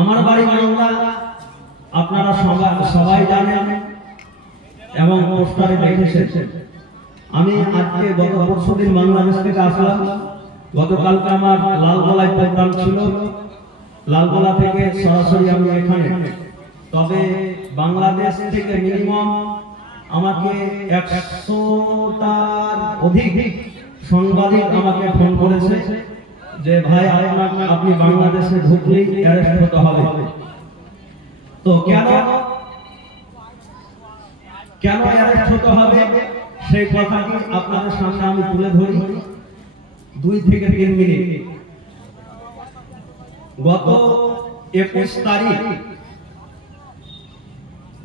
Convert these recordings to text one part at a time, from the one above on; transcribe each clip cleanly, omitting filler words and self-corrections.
আমার বাড়ি মালদা, আপনারা সবাই জানেন এবং পোস্টারে দেখেছেন। আমি আজকে গত পরশুদিন বাংলাদেশ থেকে আসলাম। গতকালকে আমার লালগোলায় প্রোগ্রাম ছিল, লালগোলা থেকে সরাসরি আমি এখানে। তবে বাংলাদেশ থেকে মিনিমাম আমাকে 100টার অধিক সাংবাদিক আমাকে ফোন করেছে যে ভাই আপনি বাংলাদেশে ঢুকলেই অ্যারেস্ট হতে হবে। তো কেন অ্যারেস্ট হতে হবে সেই কথাটি আপনাদের সামনে আমি তুলে ধরি 2 থেকে 3 মিনিট। গত 21 তারিখ,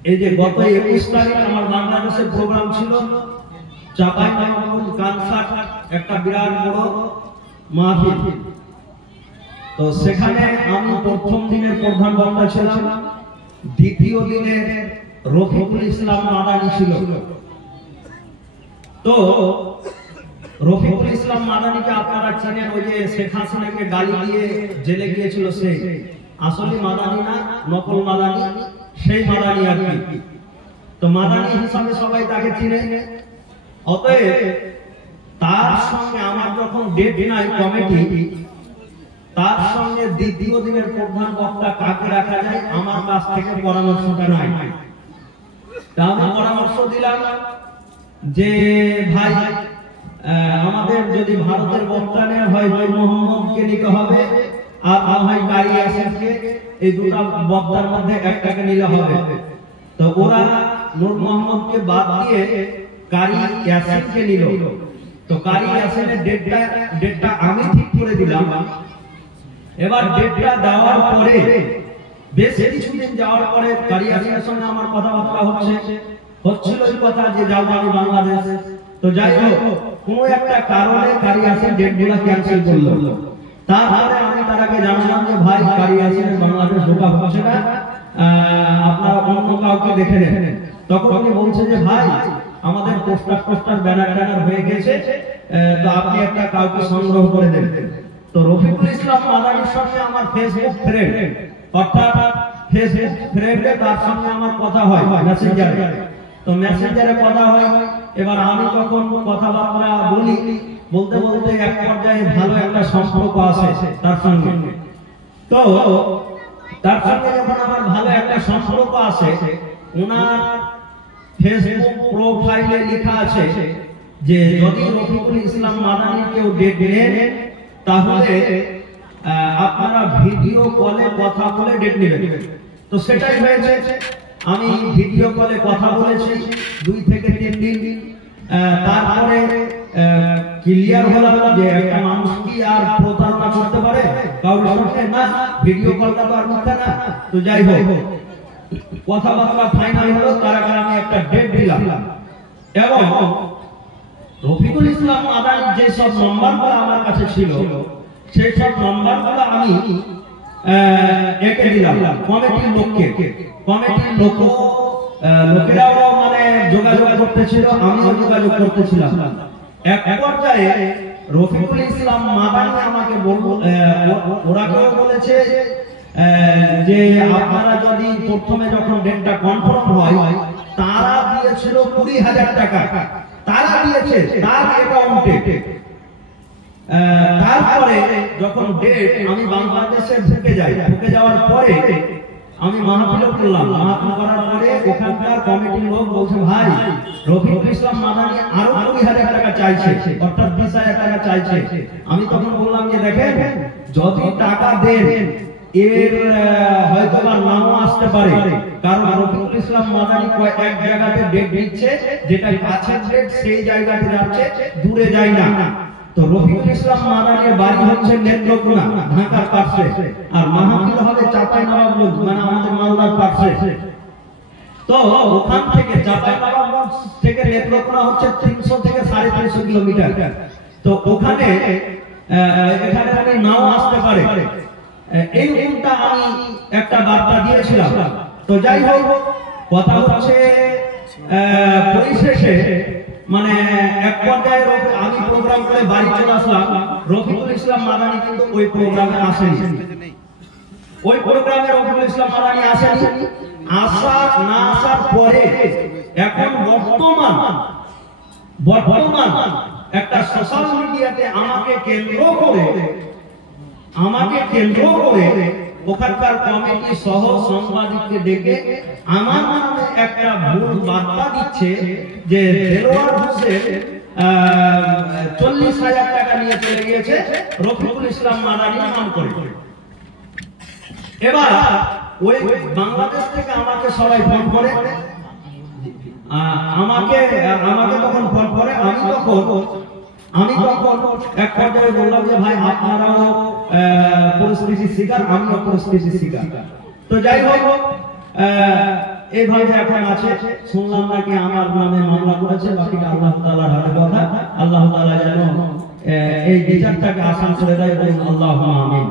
এই যে গত 21 তারিখ আমার বাংলাদেশের প্রোগ্রাম ছিল চাঁপাইনবাবগঞ্জ কানসাট, একটা বিরাট বড় মাহফিল। তো সেখানে আমি প্রথম দিনের প্রধান বক্তা ছিলাম, দ্বিতীয় দিনের রফিকুল ইসলাম মাদানী ছিল। তো রফিকুল ইসলাম মাদানীকে আপনারা চেনেন, ওই যে শেখ হাসিনাকে গালি দিয়ে জেলে গিয়েছিল, সে আসলে মাদানী না, নকল মাদানী, সেই মাদানী আর কি। তো মাদানী হিসাবে সবাই তাকে চিনে। অতএব তার সঙ্গে আমার যখন ডেট নাই কমিটি, তার সঙ্গে দ্বিতীয় দিনের প্রধান বক্তা কাকে রাখা যায় আমার কাছ থেকে পরামর্শটা নাই। তা আমি পরামর্শ দিলাম যে ভাই আমাদের যদি ভারতের বক্তা নেওয়া হয়, মোহাম্মদকে নিতে হবে, আর ভাই কারি আসিফকে, এই দুটো বক্তার মধ্যে একটাকে নিলে হবে। তো ওরা নূর মোহাম্মদকে বাদ দিয়ে কারি আসিফকে নিল। তো কারি আসিফের ডেটটা আমি ঠিক করে দিলাম। এবার ডেটটা দেওয়ার পরে বেশ কিছুদিন যাওয়ার পরে কারি আসিফের সঙ্গে আমার কথাবার্তা হচ্ছিল এই কথা যে যাও আমি বাংলাদেশ। তো যাই হোক, কোনো একটা কারণে কারি আসিফ ডেটগুলো ক্যান্সেল করলো। তারপরে আমি তারাকে জানালাম যে ভাই কারি আসিফের বাংলাদেশ ঢোকা হচ্ছে না, আপনারা অন্য কাউকে দেখে নেন। তখন উনি বলছে যে ভাই আমাদের পোস্টার ব্যানার হয়ে গেছে, তো আপনি একটা কাউকে সংগ্রহ করে দেন। তো রফিকুল ইসলাম মাদানীর সঙ্গে আমার ফেসবুক ফ্রেন্ড, অর্থাৎ ফেসবুক ফ্রেন্ডে তার সঙ্গে আমার কথা হয় মেসেঞ্জারে। তো মেসেঞ্জারে কথা হয়। এবার আমি তখন কথাবার্তা বলতে এক পর্যায়ে ভালো একটা সম্পর্ক আছে তার সঙ্গে। তো তার সঙ্গে যখন আমার ভালো একটা সম্পর্ক আছে, ওনার ফেসবুক প্রোফাইলে লেখা আছে যে যদি রফিকুল ইসলাম মাদানী কেউ ডেট নেন তাহলে আপনারা ভিডিও কলে কথা বলে ডেট নেবেন। তো সেটাই হয়েছে। আমি ভিডিও কলে কথা বলেছি 2 থেকে 3 দিন। তারপরে ক্লিয়ার হলো যে একটা মানুষ কি আর প্রতারণা করতে পারে কারোর সঙ্গে? না, ভিডিও কলটা তো আর মিথ্যা না। তো যাই হোক, কথাবার্তা ফাইনাল হলো, তার আগে আমি একটা ডেট দিলাম। এবং রফিকুল ইসলাম মাদানীর যে সব নম্বরগুলো আমার কাছে ছিল, সেই সব নম্বরগুলো আমি একে দিলাম কমিটির লোককে। কমিটির লোকেরাও মানে যোগাযোগ করতেছিল, আমিও যোগাযোগ করতেছিলাম। এক পর্যায়ে রফিকুল ইসলাম মাদানী আমাকে ওরা কেউ বলেছে যে আপনারা যদি প্রথমে যখন ডেটটা কনফার্ম হয়, তারা দিয়েছিল 20,000 টাকা, তারা দিয়েছে তার অ্যাকাউন্টে। তারপরে যখন ডেট আমি বাংলাদেশে ঢুকে যাওয়ার পরে আমি মাহফিল করলাম। মাহফিল করার পরে ওখানকার কমিটির লোক বলছে ভাই রফিকুল ইসলাম মাদানী আরো 20,000 টাকা চাইছে, অর্থাৎ 20,000 টাকা চাইছে। আমি তখন বললাম যে দেখেন, যদি টাকা দেন এর হয়তো বা নামও আসতে পারে, কারণ রফিকুল ইসলাম মাদানী এক জায়গাতে ডেট দিচ্ছে, যেটা কাছের ডেট সেই জায়গাতে যাচ্ছে, দূরে যায় না। তো রফিকুল ইসলাম মাদানীর বাড়ি হচ্ছে নেত্রকোনা, ঢাকার পাশে, আর মাহফিল হবে চাঁপাইনবাবগঞ্জ, মানে আমাদের মালদার পাশে। তো ওখান থেকে চাঁপাইনবাবগঞ্জ থেকে নেত্রকোনা হচ্ছে 300 থেকে 350 কিলোমিটার। তো ওখানে এখানে নাও আসতে পারে, এই রকমটা আমি একটা বার্তা দিয়েছিলাম। তো যাই হোক, কথা হচ্ছে পরিশেষে মানে এক পর্যায়ে আমি প্রোগ্রাম করে বাড়ি চলে আসলাম, রফিকুল ইসলাম মাদানী কিন্তু ওই প্রোগ্রামে আসেনি। ওই প্রোগ্রামে রফিকুল ইসলাম মাদানী আসেনি। আসা না আসার পরে এখন বর্তমান একটা সোশ্যাল মিডিয়াতে আমাকে কেন্দ্র করে ওখানকার কমিটি সহ সাংবাদিককে ডেকে আমার নামে একটা ভুল বার্তা দিচ্ছে যে দেলোয়ার হোসেন 40,000 টাকা নিয়ে চলে গিয়েছে রফিকুল ইসলাম মাদানী নাম করে। এবার ওই বাংলাদেশ থেকে আমাকে সবাই ফোন করে, আমাকে তখন ফোন করে। আমি তখন এক পর্যায়ে বললাম যে ভাই আপনারাও পরিস্থিতির শিকার, আমিও পরিস্থিতির শিকার। তো যাই হোক এইভাবে এখন আছে। শুনলাম নাকি আমার নামে মামলা করেছে, বাকিটা আল্লাহ তাআলার হাতে কথা। আল্লাহ তাআলা যেন এই বিচারটাকে আসান করে দেয়। আল্লাহুম্মা আমিন।